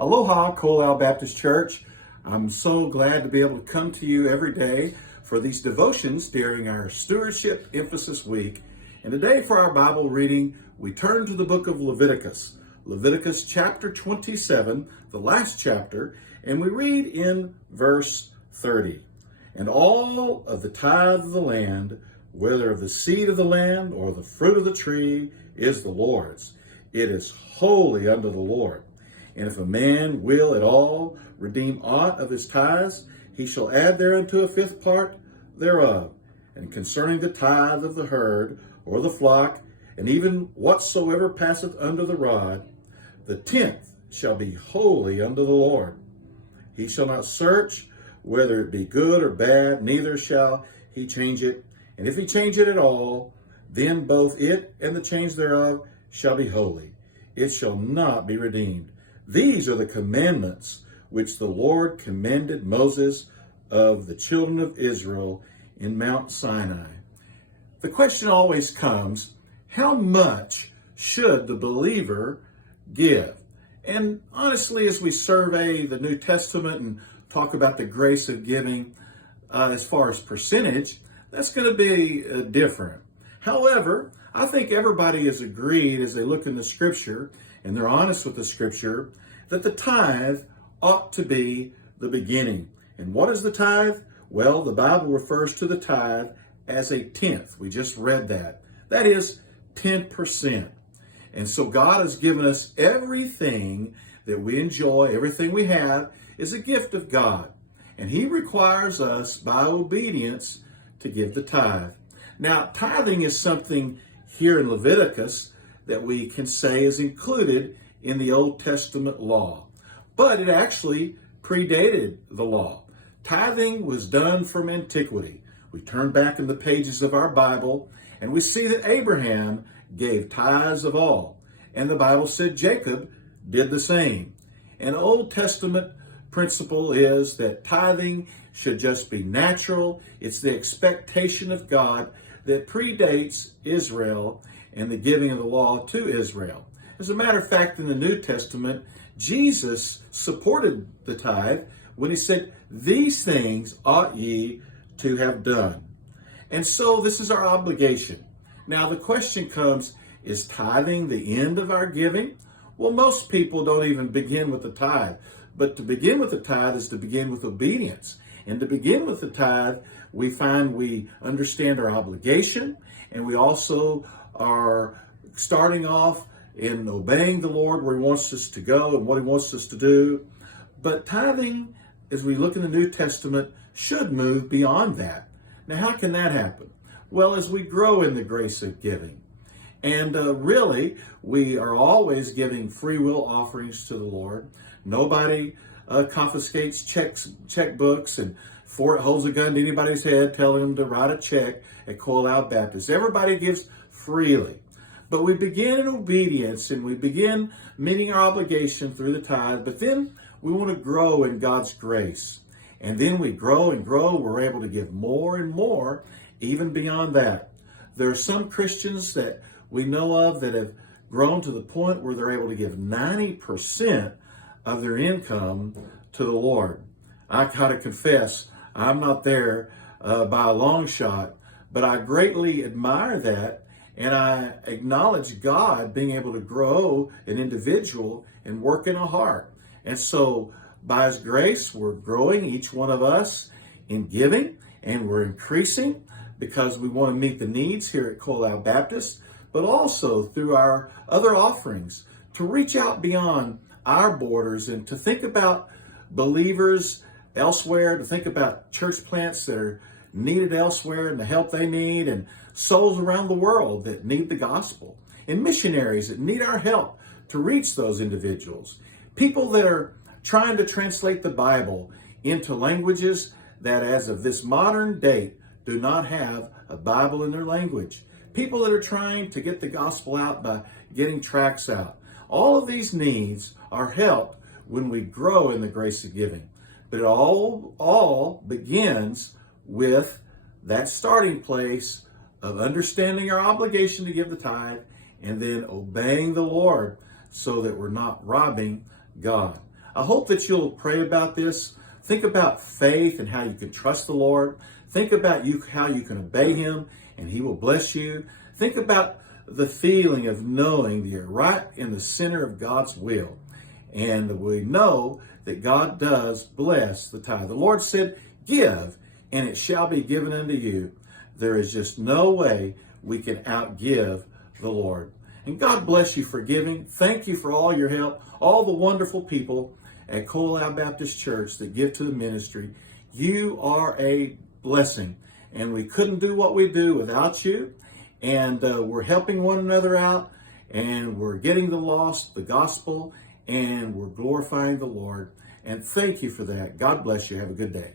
Aloha, Coal Baptist Church. I'm so glad to be able to come to you every day for these devotions during our Stewardship Emphasis Week. And today for our Bible reading, we turn to the book of Leviticus. Leviticus chapter 27, the last chapter, and we read in verse 30. And all of the tithe of the land, whether of the seed of the land or the fruit of the tree, is the Lord's. It is holy unto the Lord. And if a man will at all redeem aught of his tithes, he shall add thereunto a fifth part thereof. And concerning the tithe of the herd or the flock, and even whatsoever passeth under the rod, the tenth shall be holy unto the Lord. He shall not search whether it be good or bad, neither shall he change it. And if he change it at all, then both it and the change thereof shall be holy. It shall not be redeemed. These are the commandments which the Lord commanded Moses of the children of Israel in Mount Sinai. The question always comes, how much should the believer give? And honestly, as we survey the New Testament and talk about the grace of giving, as far as percentage, that's going to be different. However, I think everybody is agreed as they look in the scripture and they're honest with the scripture that the tithe ought to be the beginning. And what is the tithe? Well, the Bible refers to the tithe as a tenth. We just read that. That is 10%. And so God has given us everything that we enjoy, everything we have is a gift of God. And He requires us by obedience to give the tithe. Now, tithing is something here in Leviticus that we can say is included in the Old Testament law, but it actually predated the law. Tithing was done from antiquity. We turn back in the pages of our Bible and we see that Abraham gave tithes of all, and the Bible said Jacob did the same. An Old Testament principle is that tithing should just be natural. It's the expectation of God that predates Israel and the giving of the law to Israel. As a matter of fact, in the New Testament, Jesus supported the tithe when He said, "These things ought ye to have done." And so this is our obligation. Now the question comes, is tithing the end of our giving? Well, most people don't even begin with the tithe. But to begin with the tithe is to begin with obedience. And to begin with the tithe, we find we understand our obligation, and we also are starting off in obeying the Lord where He wants us to go and what He wants us to do. But tithing, as we look in the New Testament, should move beyond that. Now, how can that happen? Well, as we grow in the grace of giving. And really, we are always giving free will offerings to the Lord. Nobody confiscates checkbooks and holds a gun to anybody's head telling them to write a check at Coal Baptist. Everybody gives freely. But we begin in obedience and we begin meeting our obligation through the tithe, but then we want to grow in God's grace. And then we grow and grow. We're able to give more and more, even beyond that. There are some Christians that we know of that have grown to the point where they're able to give 90% of their income to the Lord. I gotta confess, I'm not there by a long shot, but I greatly admire that, and I acknowledge God being able to grow an individual and work in a heart. And so by His grace, we're growing, each one of us, in giving, and we're increasing because we want to meet the needs here at Coal Baptist, but also through our other offerings to reach out beyond our borders and to think about believers elsewhere, to think about church plants that are needed elsewhere and the help they need, and souls around the world that need the gospel, and missionaries that need our help to reach those individuals. People that are trying to translate the Bible into languages that as of this modern date do not have a Bible in their language. People that are trying to get the gospel out by getting tracts out. All of these needs are helped when we grow in the grace of giving. But it all begins with that starting place of understanding our obligation to give the tithe and then obeying the Lord so that we're not robbing God. I hope that you'll pray about this. Think about faith and how you can trust the Lord. Think about how you can obey Him and He will bless you. Think about the feeling of knowing that you're right in the center of God's will. And we know that God does bless the tithe. The Lord said, give, and it shall be given unto you. There is just no way we can outgive the Lord. And God bless you for giving. Thank you for all your help, all the wonderful people at Coal Baptist Church that give to the ministry. You are a blessing, and we couldn't do what we do without you. And we're helping one another out, and we're getting the lost, the gospel, and we're glorifying the Lord. And thank you for that. God bless you. Have a good day.